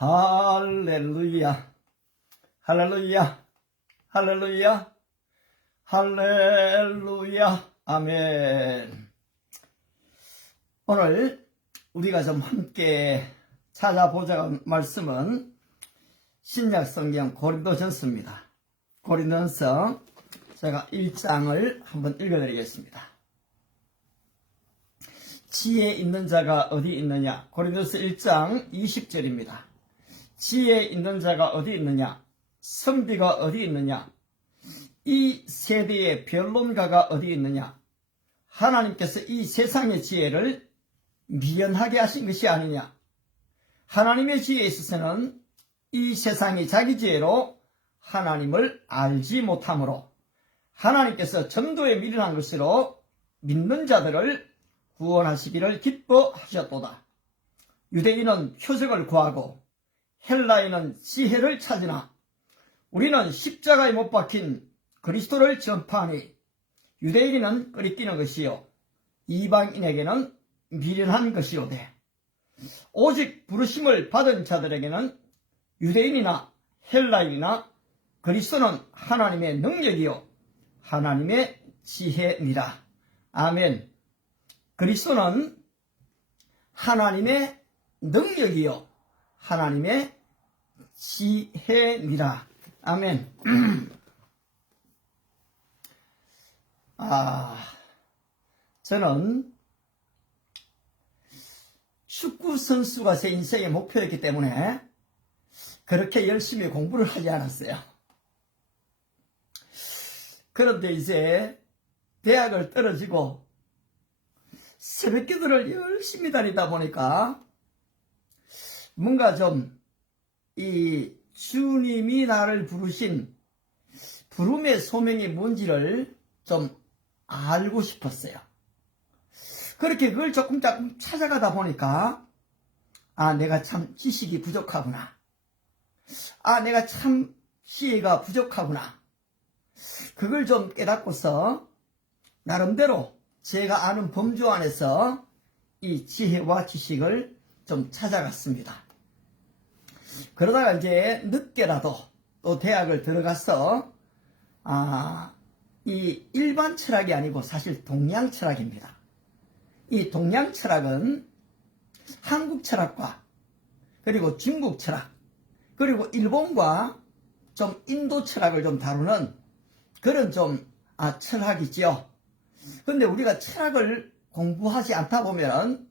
할렐루야, 할렐루야, 할렐루야, 할렐루야, 아멘. 오늘 우리가 좀 함께 찾아보자 할 말씀은 신약성경 고린도전서입니다. 고린도전서 제가 1장을 한번 읽어드리겠습니다. 지혜 있는 자가 어디 있느냐? 고린도서 1장 20절입니다. 지혜 있는 자가 어디 있느냐? 선비가 어디 있느냐? 이 세대의 변론가가 어디 있느냐? 하나님께서 이 세상의 지혜를 미련하게 하신 것이 아니냐? 하나님의 지혜에 있어서는 이 세상이 자기 지혜로 하나님을 알지 못하므로 하나님께서 전도에 미련한 것으로 믿는 자들을 구원하시기를 기뻐하셨도다. 유대인은 표적을 구하고 헬라인은 지혜를 찾으나 우리는 십자가에 못 박힌 그리스도를 전파하니 유대인은 끄리끼는 것이요 이방인에게는 미련한 것이오되 오직 부르심을 받은 자들에게는 유대인이나 헬라인이나 그리스도는 하나님의 능력이요 하나님의 지혜니라. 아멘. 그리스도는 하나님의 능력이요 하나님의 지혜니라. 아멘. 저는 축구 선수가 제 인생의 목표였기 때문에 그렇게 열심히 공부를 하지 않았어요. 그런데 이제 대학을 떨어지고 새벽기도를 열심히 다니다 보니까 뭔가 좀 이 주님이 나를 부르신 부름의 소명이 뭔지를 좀 알고 싶었어요. 그렇게 그걸 조금 찾아가다 보니까 내가 참 지식이 부족하구나. 내가 참 지혜가 부족하구나. 그걸 좀 깨닫고서 나름대로 제가 아는 범주 안에서 이 지혜와 지식을 좀 찾아갔습니다. 그러다가 이제 늦게라도 또 대학을 들어가서 이 일반 철학이 아니고 사실 동양 철학입니다. 이 동양 철학은 한국 철학과 그리고 중국 철학 그리고 일본과 좀 인도 철학을 좀 다루는 그런 좀 철학이지요. 근데 우리가 철학을 공부하지 않다 보면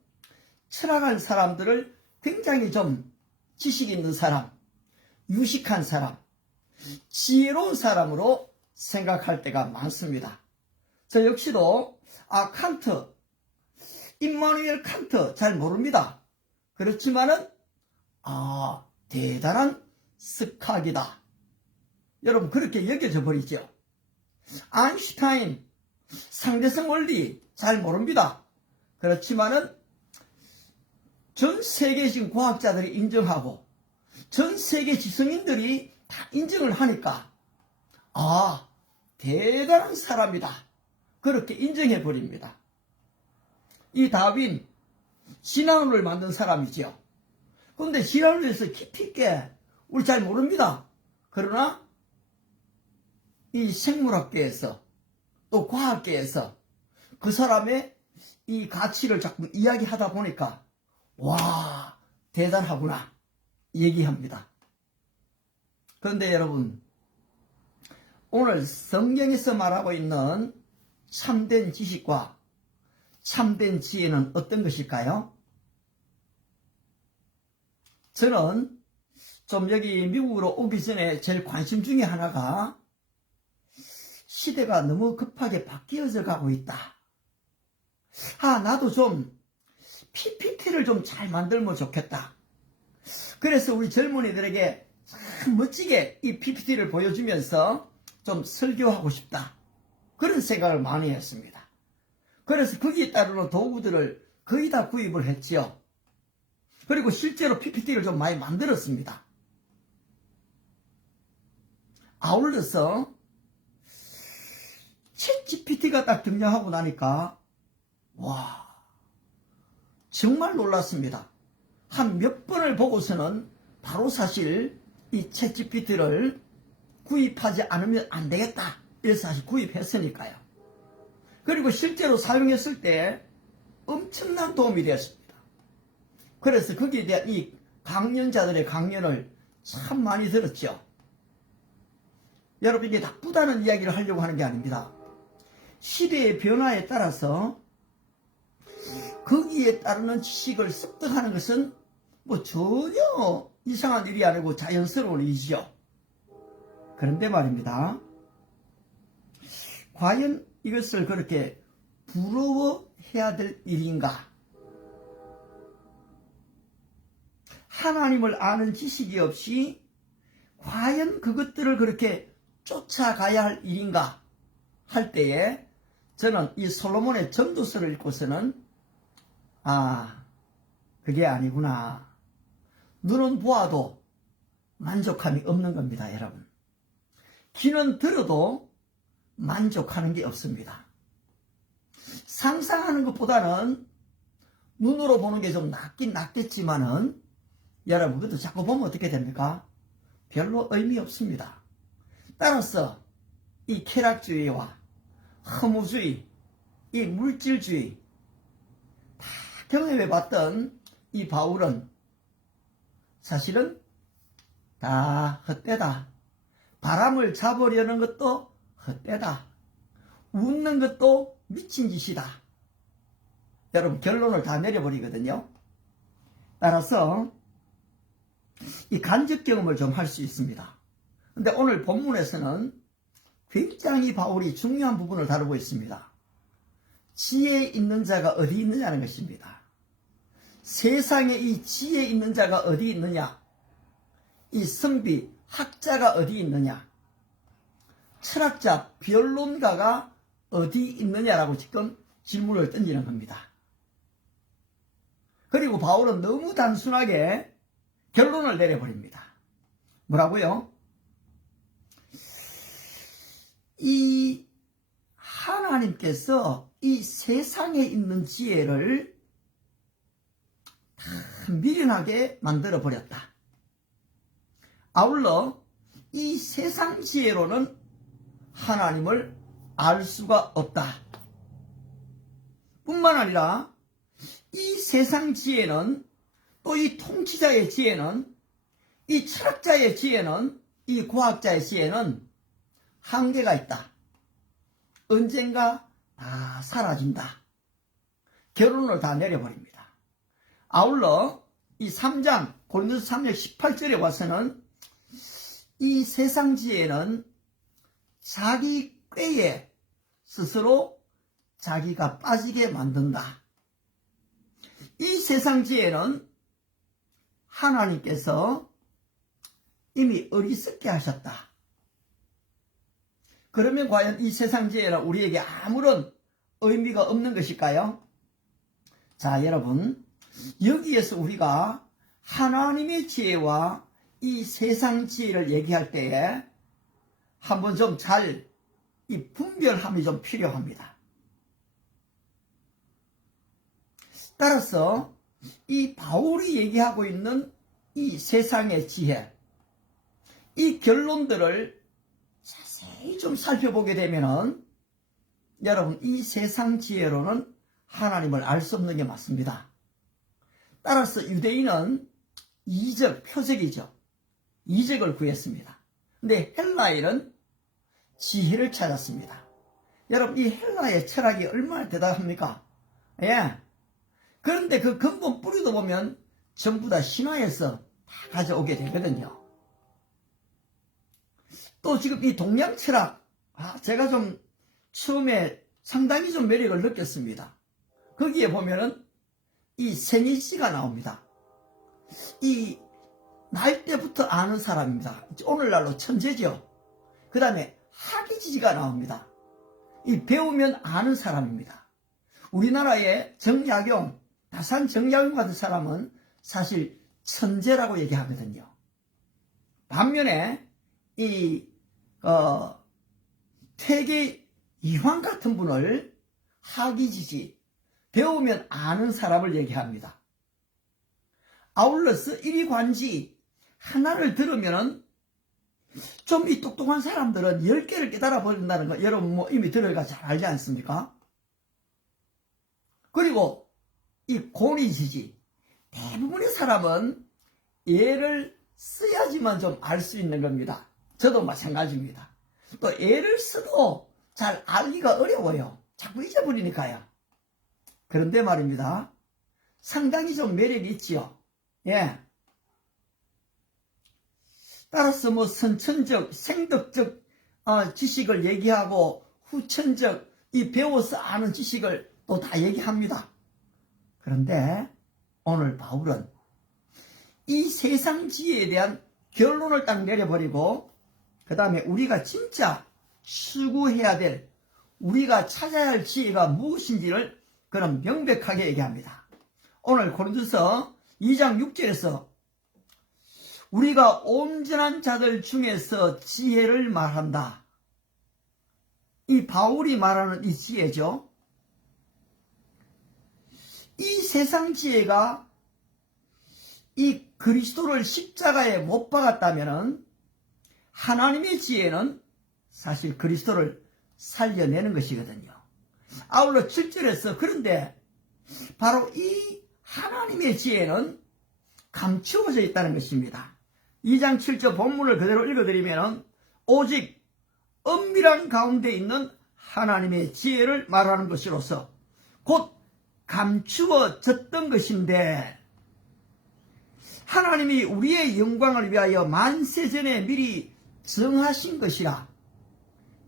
철학한 사람들을 굉장히 좀 지식 있는 사람, 유식한 사람, 지혜로운 사람으로 생각할 때가 많습니다. 저 역시도 칸트, 임마누엘 칸트 잘 모릅니다. 그렇지만은 대단한 스카기다. 여러분 그렇게 여겨져 버리죠. 아인슈타인 상대성 원리 잘 모릅니다. 그렇지만은 전 세계 지금 과학자들이 인정하고 전 세계 지성인들이 다 인정을 하니까 대단한 사람이다. 그렇게 인정해 버립니다. 이 다윈 신화론을 만든 사람이죠. 그런데 신화론에서 깊이 있게 우리 잘 모릅니다. 그러나 이 생물학계에서 또 과학계에서 그 사람의 이 가치를 자꾸 이야기하다 보니까 와 대단하구나 얘기합니다. 그런데 여러분 오늘 성경에서 말하고 있는 참된 지식과 참된 지혜는 어떤 것일까요? 저는 좀 여기 미국으로 오기 전에 제일 관심 중에 하나가 시대가 너무 급하게 바뀌어져 가고 있다. 나도 좀 PPT를 좀 잘 만들면 좋겠다. 그래서 우리 젊은이들에게 참 멋지게 이 PPT를 보여주면서 좀 설교하고 싶다. 그런 생각을 많이 했습니다. 그래서 거기에 따르는 도구들을 거의 다 구입을 했지요. 그리고 실제로 PPT를 좀 많이 만들었습니다. 아울러서 챗GPT가 딱 등장하고 나니까 정말 놀랐습니다. 한 몇 번을 보고서는 바로 사실 이 챗GPT를 구입하지 않으면 안 되겠다. 이래서 사실 구입했으니까요. 그리고 실제로 사용했을 때 엄청난 도움이 되었습니다. 그래서 거기에 대한 이 강연자들의 강연을 참 많이 들었죠. 여러분, 이게 나쁘다는 이야기를 하려고 하는 게 아닙니다. 시대의 변화에 따라서 거기에 따르는 지식을 습득하는 것은 뭐 전혀 이상한 일이 아니고 자연스러운 일이죠. 그런데 말입니다. 과연 이것을 그렇게 부러워해야 될 일인가? 하나님을 아는 지식이 없이 과연 그것들을 그렇게 쫓아가야 할 일인가 할 때에 저는 이 솔로몬의 전도서를 읽고서는 그게 아니구나. 눈은 보아도 만족함이 없는 겁니다, 여러분. 귀는 들어도 만족하는 게 없습니다. 상상하는 것보다는 눈으로 보는 게 좀 낫긴 낫겠지만은 여러분, 그것도 자꾸 보면 어떻게 됩니까? 별로 의미 없습니다. 따라서 이 쾌락주의와 허무주의, 이 물질주의 다 경험해봤던 이 바울은 사실은 다 헛되다. 바람을 잡으려는 것도 헛되다. 웃는 것도 미친 짓이다. 여러분, 결론을 다 내려버리거든요. 따라서 이 간접 경험을 좀 할 수 있습니다. 근데 오늘 본문에서는 굉장히 바울이 중요한 부분을 다루고 있습니다. 지혜 있는 자가 어디 있느냐는 것입니다. 세상에 이 지혜 있는 자가 어디 있느냐? 이 선비, 학자가 어디 있느냐? 철학자, 변론가가 어디 있느냐라고 지금 질문을 던지는 겁니다. 그리고 바울은 너무 단순하게 결론을 내려버립니다. 뭐라고요? 이 하나님께서 이 세상에 있는 지혜를 다 미련하게 만들어 버렸다. 아울러 이 세상 지혜로는 하나님을 알 수가 없다. 뿐만 아니라 이 세상 지혜는, 또 이 통치자의 지혜는, 이 철학자의 지혜는, 이 과학자의 지혜는 한계가 있다. 언젠가 다 사라진다. 결론을 다 내려버립니다. 아울러 이 3장 고린도서 3장 18절에 와서는 이 세상 지혜는 자기 꾀에 스스로 자기가 빠지게 만든다. 이 세상 지혜는 하나님께서 이미 어리석게 하셨다. 그러면 과연 이 세상 지혜는 우리에게 아무런 의미가 없는 것일까요? 자, 여러분, 여기에서 우리가 하나님의 지혜와 이 세상 지혜를 얘기할 때에 한번 좀 잘 이 분별함이 좀 필요합니다. 따라서 이 바울이 얘기하고 있는 이 세상의 지혜, 이 결론들을 자세히 좀 살펴보게 되면은 여러분, 이 세상 지혜로는 하나님을 알 수 없는 게 맞습니다. 따라서 유대인은 이적, 표적이죠. 이적을 구했습니다. 근데 헬라인은 지혜를 찾았습니다. 여러분, 이 헬라의 철학이 얼마나 대단합니까? 예. 그런데 그 근본 뿌리도 보면 전부 다 신화에서 다 가져오게 되거든요. 또 지금 이 동양 철학, 제가 좀 처음에 상당히 좀 매력을 느꼈습니다. 거기에 보면은 이 세니시가 나옵니다. 이 날 때부터 아는 사람입니다. 오늘날로 천재죠. 그 다음에 학이지가 나옵니다. 이 배우면 아는 사람입니다. 우리나라의 정약용, 다산 정약용 같은 사람은 사실 천재라고 얘기하거든요. 반면에 이 퇴계 이황 같은 분을 학이지지, 배우면 아는 사람을 얘기합니다. 아울러서 일이관지 하나를 들으면은 좀 이 똑똑한 사람들은 10개를 깨달아 버린다는 거 여러분 뭐 이미 들어가 잘 알지 않습니까? 그리고 이 고니지지 대부분의 사람은 예를 써야지만 좀 알 수 있는 겁니다. 저도 마찬가지입니다. 또 예를 써도 잘 알기가 어려워요. 자꾸 잊어버리니까요. 그런데 말입니다. 상당히 좀 매력이 있지요. 예. 따라서 뭐 선천적, 생덕적 지식을 얘기하고 후천적, 이 배워서 아는 지식을 또 다 얘기합니다. 그런데 오늘 바울은 이 세상 지혜에 대한 결론을 딱 내려버리고 그 다음에 우리가 진짜 추구해야 될, 우리가 찾아야 할 지혜가 무엇인지를 그럼 명백하게 얘기합니다. 오늘 고린도서 2장 6절에서 우리가 온전한 자들 중에서 지혜를 말한다. 이 바울이 말하는 이 지혜죠. 이 세상 지혜가 이 그리스도를 십자가에 못 박았다면 하나님의 지혜는 사실 그리스도를 살려내는 것이거든요. 아울러 7절에서 그런데 바로 이 하나님의 지혜는 감추어져 있다는 것입니다. 2장 7절 본문을 그대로 읽어드리면 오직 엄밀한 가운데 있는 하나님의 지혜를 말하는 것으로서 곧 감추어졌던 것인데 하나님이 우리의 영광을 위하여 만세전에 미리 정하신 것이라.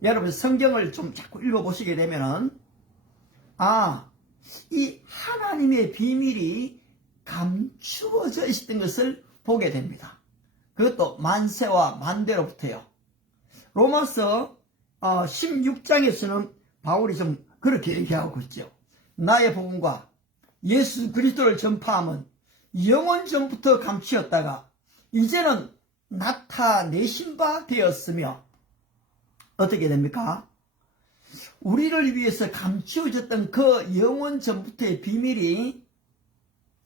여러분 성경을 좀 자꾸 읽어보시게 되면은 이 하나님의 비밀이 감추어져 있었던 것을 보게 됩니다. 그것도 만세와 만대로부터요. 로마서 16장에서는 바울이 좀 그렇게 얘기하고 있죠. 나의 복음과 예수 그리스도를 전파함은 영원 전부터 감추었다가 이제는 나타내신 바 되었으며 어떻게 됩니까? 우리를 위해서 감추어졌던 그 영원 전부터의 비밀이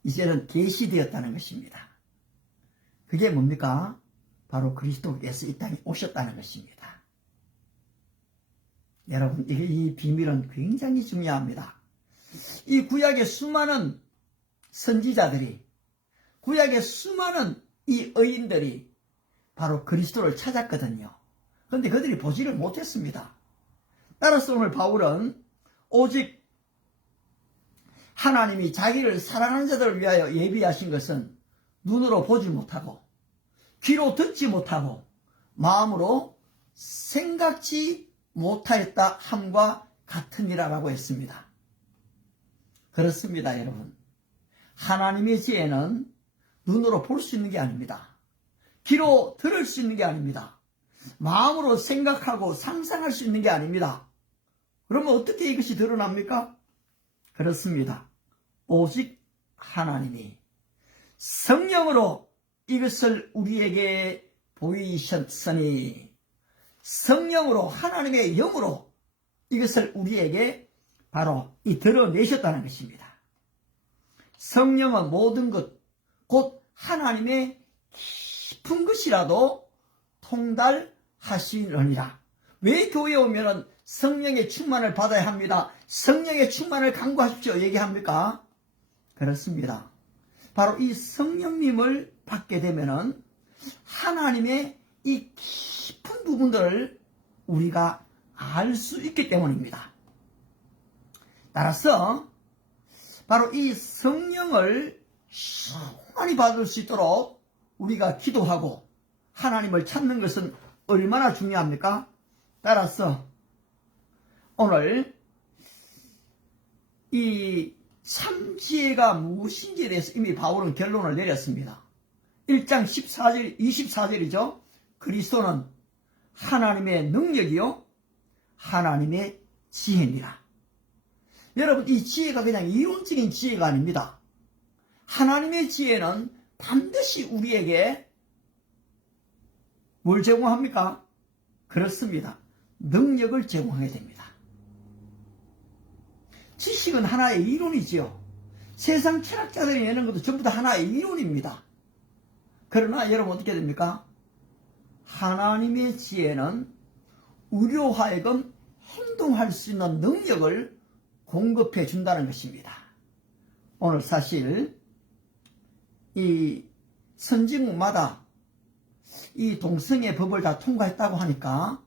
이제는 계시되었다는 것입니다. 그게 뭡니까? 바로 그리스도께서 이 땅에 오셨다는 것입니다. 여러분, 이 비밀은 굉장히 중요합니다. 이 구약의 수많은 선지자들이, 구약의 수많은 이 의인들이 바로 그리스도를 찾았거든요. 그런데 그들이 보지를 못했습니다. 따라서 오늘 바울은 오직 하나님이 자기를 사랑하는 자들을 위하여 예비하신 것은 눈으로 보지 못하고 귀로 듣지 못하고 마음으로 생각지 못하였다 함과 같으니라라고 했습니다. 그렇습니다, 여러분. 하나님의 지혜는 눈으로 볼 수 있는 게 아닙니다. 귀로 들을 수 있는 게 아닙니다. 마음으로 생각하고 상상할 수 있는 게 아닙니다. 그러면 어떻게 이것이 드러납니까? 그렇습니다. 오직 하나님이 성령으로 이것을 우리에게 보이셨으니, 성령으로, 하나님의 영으로 이것을 우리에게 바로 드러내셨다는 것입니다. 성령은 모든 것, 곧 하나님의 깊은 것이라도 통달하시느니라. 왜 교회에 오면은 성령의 충만을 받아야 합니다. 성령의 충만을 간구하십시오 얘기합니까? 그렇습니다. 바로 이 성령님을 받게 되면은 하나님의 이 깊은 부분들을 우리가 알 수 있기 때문입니다. 따라서 바로 이 성령을 충만히 받을 수 있도록 우리가 기도하고 하나님을 찾는 것은 얼마나 중요합니까? 따라서 오늘 이 참지혜가 무엇인지에 대해서 이미 바울은 결론을 내렸습니다. 1장 14절, 24절이죠. 그리스도는 하나님의 능력이요 하나님의 지혜니라. 여러분, 이 지혜가 그냥 이론적인 지혜가 아닙니다. 하나님의 지혜는 반드시 우리에게 뭘 제공합니까? 그렇습니다. 능력을 제공하게 됩니다. 지식은 하나의 이론이지요. 세상 철학자들이 내는 것도 전부 다 하나의 이론입니다. 그러나 여러분 어떻게 됩니까? 하나님의 지혜는 우리로 하여금 행동할 수 있는 능력을 공급해 준다는 것입니다. 오늘 사실 이 선진국마다 이 동성애 법을 다 통과했다고 하니까,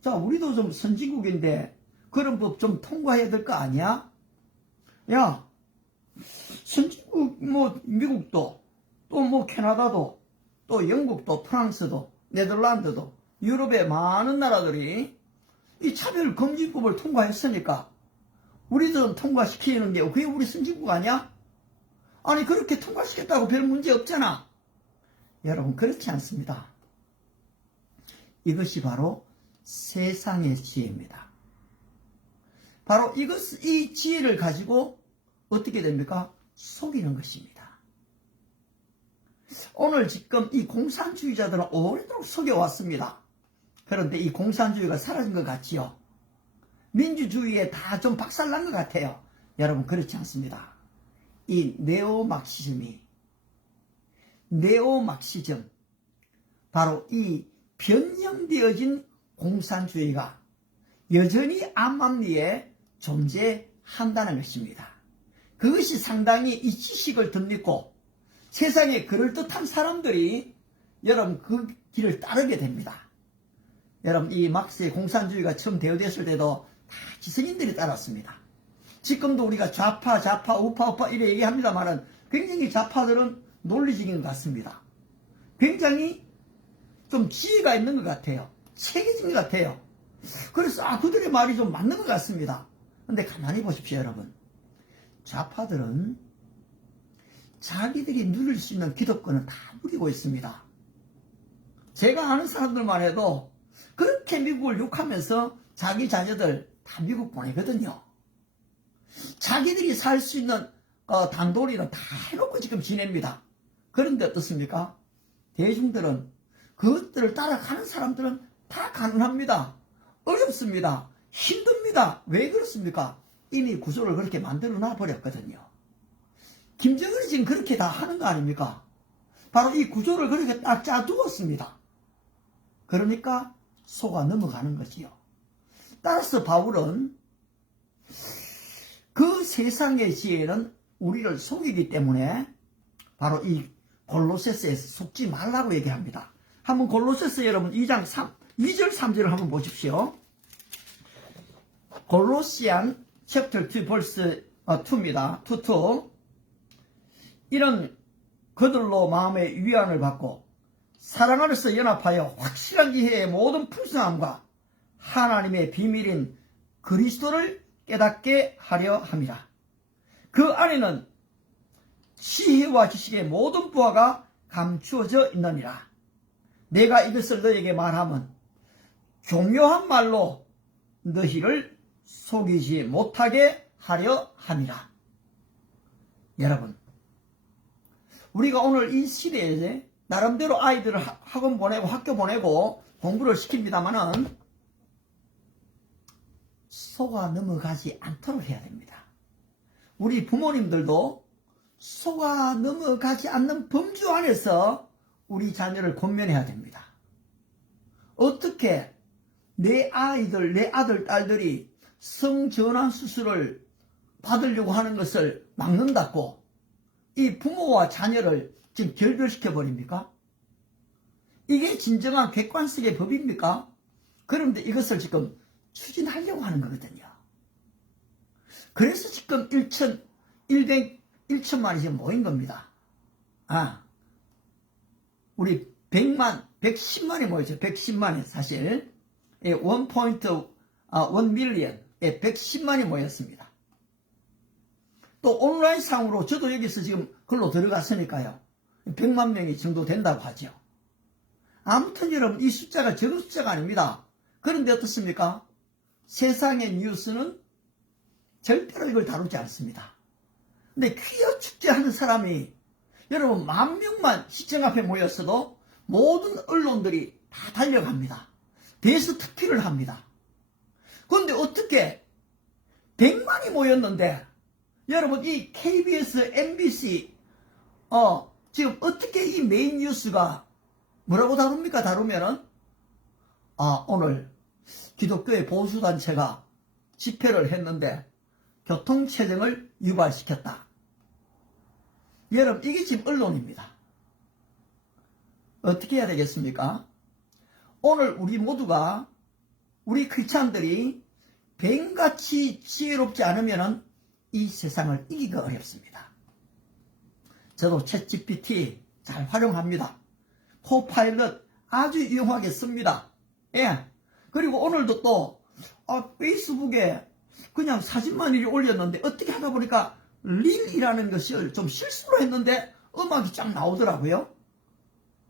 자, 우리도 좀 선진국인데 그런 법 좀 통과해야 될 거 아니야? 야, 선진국 뭐 미국도 또 뭐 캐나다도 또 영국도 프랑스도 네덜란드도 유럽의 많은 나라들이 이 차별금지법을 통과했으니까 우리도 좀 통과시키는 게 그게 우리 선진국 아니야? 아니 그렇게 통과시켰다고 별 문제 없잖아. 여러분 그렇지 않습니다. 이것이 바로 세상의 지혜입니다. 바로 이 지혜를 가지고 어떻게 됩니까? 속이는 것입니다. 오늘 지금 이 공산주의자들은 오래도록 속여왔습니다. 그런데 이 공산주의가 사라진 것 같지요? 민주주의에 다 좀 박살난 것 같아요. 여러분 그렇지 않습니다. 이 네오막시즘, 바로 이 변형되어진 공산주의가 여전히 암암리에 존재한다는 것입니다. 그것이 상당히 이 지식을 덧입고 세상에 그럴듯한 사람들이 여러분 그 길을 따르게 됩니다. 여러분 이 막스의 공산주의가 처음 대우됐을 때도 다 지성인들이 따랐습니다. 지금도 우리가 좌파, 우파 이래 얘기합니다만은 굉장히 좌파들은 논리적인 것 같습니다. 굉장히 좀 지혜가 있는 것 같아요. 체계적인 것 같아요. 그래서 그들의 말이 좀 맞는 것 같습니다. 근데 가만히 보십시오 여러분. 좌파들은 자기들이 누릴 수 있는 기득권을 다 누리고 있습니다. 제가 아는 사람들만 해도 그렇게 미국을 욕하면서 자기 자녀들 다 미국 보내거든요. 자기들이 살 수 있는 단도리는 다 해놓고 지금 지냅니다. 그런데 어떻습니까? 대중들은 그것들을 따라가는 사람들은 다 가난합니다. 어렵습니다. 힘듭니다. 왜 그렇습니까? 이미 구조를 그렇게 만들어 놔버렸거든요. 김정은이 지금 그렇게 다 하는 거 아닙니까? 바로 이 구조를 그렇게 딱 짜두었습니다. 그러니까 속아 넘어가는 거지요. 따라서 바울은 그 세상의 지혜는 우리를 속이기 때문에 바로 이 골로새서에서 속지 말라고 얘기합니다. 한번 골로새서 여러분 2장 2절 3절을 한번 보십시오. 골로시안 chapter 2 verse 2입니다. 2. 이런 그들로 마음의 위안을 받고 사랑 안에서 연합하여 확실한 지혜의 모든 풍성함과 하나님의 비밀인 그리스도를 깨닫게 하려 함이라. 그 안에는 지혜와 지식의 모든 부하가 감추어져 있느니라. 내가 이것을 너에게 말하면 교묘한 말로 너희를 속이지 못하게 하려 함이라. 여러분, 우리가 오늘 이 시대에 나름대로 아이들을 학원 보내고 학교 보내고 공부를 시킵니다마는 속아 넘어가지 않도록 해야 됩니다. 우리 부모님들도 속아 넘어가지 않는 범주 안에서 우리 자녀를 권면해야 됩니다. 어떻게 내 아이들, 내 아들, 딸들이 성전환 수술을 받으려고 하는 것을 막는다고 이 부모와 자녀를 지금 결별시켜 버립니까? 이게 진정한 객관성의 법입니까? 그런데 이것을 지금 추진하려고 하는 거거든요. 그래서 지금 1천만이 지금 모인 겁니다. 우리 110만이 모였죠. 110만이 사실 1 밀리언 110만이 모였습니다. 또 온라인 상으로 저도 여기서 지금 글로 들어갔으니까요. 100만 명이 정도 된다고 하죠. 아무튼 여러분 이 숫자가 적은 숫자가 아닙니다. 그런데 어떻습니까? 세상의 뉴스는 절대로 이걸 다루지 않습니다. 근데 퀴어 축제하는 사람이 여러분 10,000명만 시청 앞에 모였어도 모든 언론들이 다 달려갑니다. 데스투피를 합니다. 그런데 어떻게 100만이 모였는데 여러분 이 KBS, MBC, 지금 어떻게 이 메인 뉴스가 뭐라고 다룹니까? 다루면은 오늘 기독교의 보수단체가 집회를 했는데 교통체증을 유발시켰다. 여러분, 이게 지금 언론입니다. 어떻게 해야 되겠습니까? 오늘 우리 모두가, 우리 크리스찬들이 뱀같이 지혜롭지 않으면 이 세상을 이기기가 어렵습니다. 저도 챗GPT 잘 활용합니다. 코파일럿 아주 유용하게 씁니다. 예. 그리고 오늘도 또 페이스북에 그냥 사진만 이리 올렸는데 어떻게 하다 보니까 릴이라는 것을 좀 실수로 했는데 음악이 쫙 나오더라고요.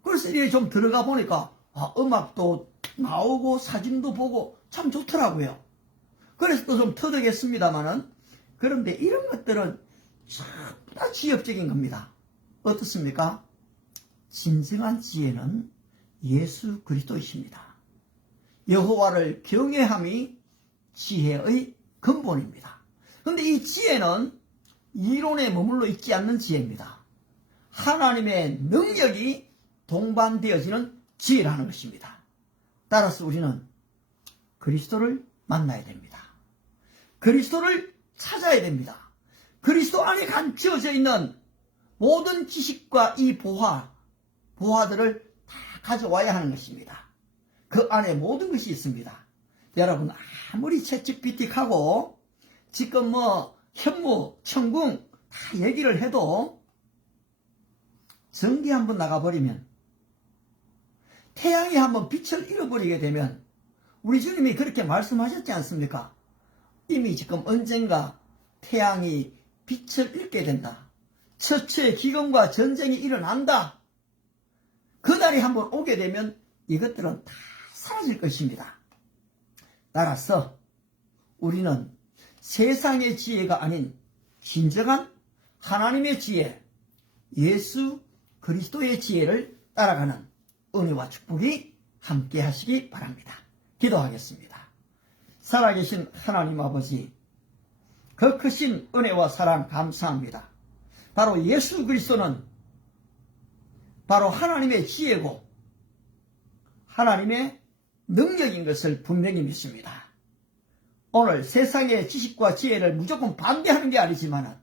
그래서 이렇게 좀 들어가 보니까 음악도 나오고 사진도 보고 참 좋더라고요. 그래서 또 좀 터득했습니다만은, 그런데 이런 것들은 전부 지엽적인 겁니다. 어떻습니까? 진정한 지혜는 예수 그리스도이십니다. 여호와를 경외함이 지혜의 근본입니다. 그런데 이 지혜는 이론에 머물러 있지 않는 지혜입니다. 하나님의 능력이 동반되어지는 지혜라는 것입니다. 따라서 우리는 그리스도를 만나야 됩니다. 그리스도를 찾아야 됩니다. 그리스도 안에 감추어져 있는 모든 지식과 이 보화들을 다 가져와야 하는 것입니다. 그 안에 모든 것이 있습니다. 여러분, 아무리 챗GPT하고 지금 현무, 천궁 다 얘기를 해도 전기 한번 나가버리면, 태양이 한번 빛을 잃어버리게 되면, 우리 주님이 그렇게 말씀하셨지 않습니까? 이미 지금 언젠가 태양이 빛을 잃게 된다. 처처의 기근과 전쟁이 일어난다. 그날이 한번 오게 되면 이것들은 다 사라질 것입니다. 따라서 우리는 세상의 지혜가 아닌 진정한 하나님의 지혜, 예수 그리스도의 지혜를 따라가는 은혜와 축복이 함께 하시기 바랍니다. 기도하겠습니다. 살아계신 하나님 아버지, 그 크신 은혜와 사랑 감사합니다. 바로 예수 그리스도는 바로 하나님의 지혜고 하나님의 능력인 것을 분명히 믿습니다. 오늘 세상의 지식과 지혜를 무조건 반대하는 게 아니지만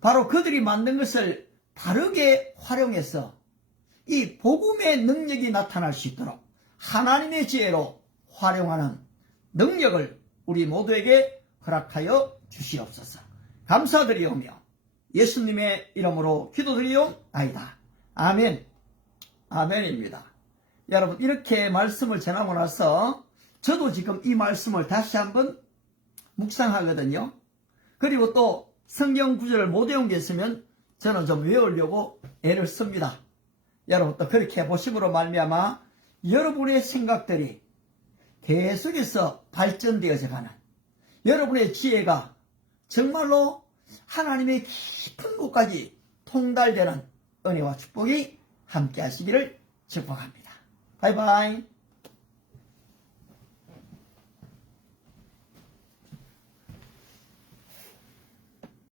바로 그들이 만든 것을 바르게 활용해서 이 복음의 능력이 나타날 수 있도록 하나님의 지혜로 활용하는 능력을 우리 모두에게 허락하여 주시옵소서. 감사드리오며 예수님의 이름으로 기도드리옵나이다. 아멘. 아멘입니다. 여러분, 이렇게 말씀을 전하고 나서 저도 지금 이 말씀을 다시 한번 묵상하거든요. 그리고 또 성경 구절을 못 외운 게 있으면 저는 좀 외우려고 애를 씁니다. 여러분, 또 그렇게 해보심으로 말미암아 여러분의 생각들이 계속해서 발전되어져 가는, 여러분의 지혜가 정말로 하나님의 깊은 곳까지 통달되는 은혜와 축복이 함께 하시기를 축복합니다. 바이바이.